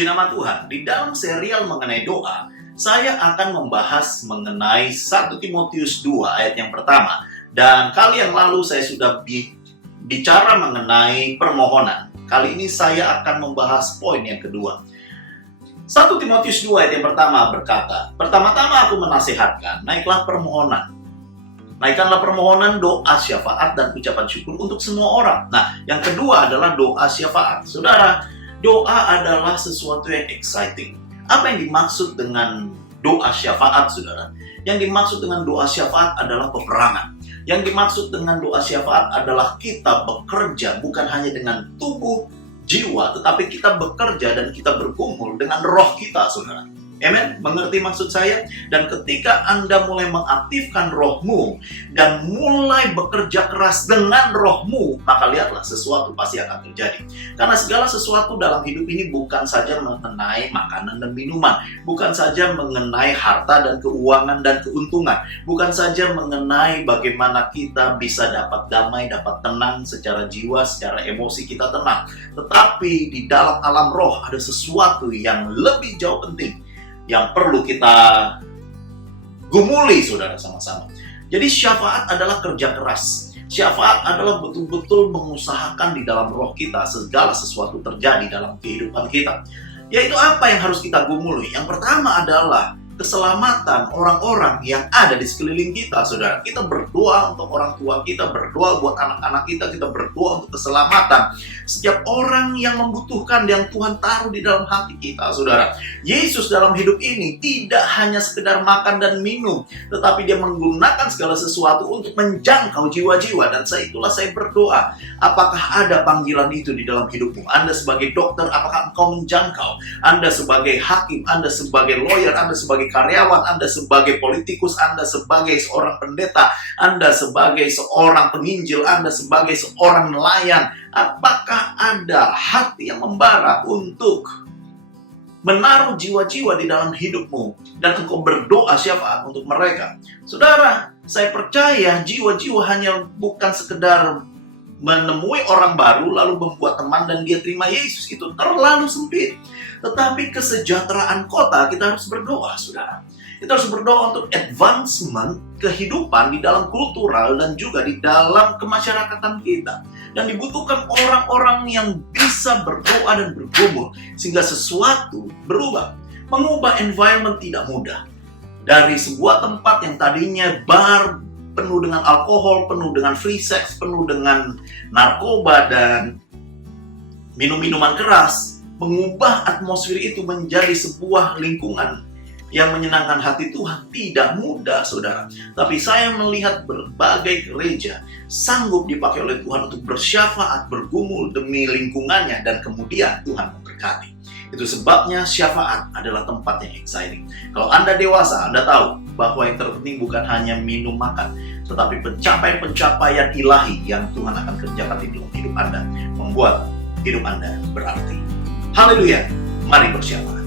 Puji nama Tuhan, di dalam serial mengenai doa, saya akan membahas mengenai 1 Timotius 2 ayat yang pertama. Dan kali yang lalu saya sudah bicara mengenai permohonan. Kali ini saya akan membahas poin yang kedua. 1 Timotius 2 ayat yang pertama berkata, pertama-tama aku menasihatkan, naikkanlah permohonan, doa, syafaat, dan ucapan syukur untuk semua orang. Nah, yang kedua adalah doa syafaat. Saudara, doa adalah sesuatu yang exciting. Apa yang dimaksud dengan doa syafaat, saudara? Yang dimaksud dengan doa syafaat adalah peperangan. Yang dimaksud dengan doa syafaat adalah kita bekerja bukan hanya dengan tubuh, jiwa, tetapi kita bekerja dan kita bergumul dengan roh kita, saudara. Amen? Mengerti maksud saya? Dan ketika Anda mulai mengaktifkan rohmu dan mulai bekerja keras dengan rohmu, maka lihatlah sesuatu pasti akan terjadi. Karena segala sesuatu dalam hidup ini bukan saja mengenai makanan dan minuman, bukan saja mengenai harta dan keuangan dan keuntungan, bukan saja mengenai bagaimana kita bisa dapat damai, dapat tenang secara jiwa, secara emosi kita tenang. Tetapi di dalam alam roh ada sesuatu yang lebih jauh penting yang perlu kita gumuli, saudara, sama-sama. Jadi syafaat adalah kerja keras. Syafaat adalah betul-betul mengusahakan di dalam roh kita segala sesuatu terjadi dalam kehidupan kita. Yaitu apa yang harus kita gumuli? Yang pertama adalah keselamatan orang-orang yang ada di sekeliling kita, saudara. Kita berdoa untuk orang tua kita, berdoa buat anak-anak kita berdoa untuk keselamatan setiap orang yang membutuhkan, yang Tuhan taruh di dalam hati kita, saudara. Yesus dalam hidup ini tidak hanya sekedar makan dan minum, tetapi dia menggunakan segala sesuatu untuk menjangkau jiwa-jiwa. Dan itulah saya berdoa, apakah ada panggilan itu di dalam hidupmu? Anda sebagai dokter, apakah engkau menjangkau? Anda sebagai hakim, Anda sebagai lawyer, Anda sebagai karyawan, Anda sebagai politikus, Anda sebagai seorang pendeta, Anda sebagai seorang penginjil, Anda sebagai seorang nelayan, apakah ada hati yang membara untuk menaruh jiwa-jiwa di dalam hidupmu dan engkau berdoa syafaat untuk mereka? Saudara, saya percaya jiwa-jiwa hanya bukan sekedar menemui orang baru lalu membuat teman dan dia terima Yesus, itu terlalu sempit. Tetapi kesejahteraan kota kita harus berdoa, saudara. Kita harus berdoa untuk advancement kehidupan di dalam kultural dan juga di dalam kemasyarakatan kita. Dan dibutuhkan orang-orang yang bisa berdoa dan bergumul sehingga sesuatu berubah. Mengubah environment tidak mudah. Dari sebuah tempat yang tadinya bar, penuh dengan alkohol, penuh dengan free sex, penuh dengan narkoba dan minum-minuman keras, mengubah atmosfer itu menjadi sebuah lingkungan yang menyenangkan hati Tuhan tidak mudah, saudara. Tapi saya melihat berbagai gereja sanggup dipakai oleh Tuhan untuk bersyafaat, bergumul demi lingkungannya, dan kemudian Tuhan memberkati. Itu sebabnya syafaat adalah tempat yang exciting. Kalau Anda dewasa, Anda tahu bahwa yang terpenting bukan hanya minum makan, tetapi pencapaian-pencapaian ilahi yang Tuhan akan kerjakan di dalam hidup Anda, membuat hidup Anda berarti. Haleluya, mari bersyafaat.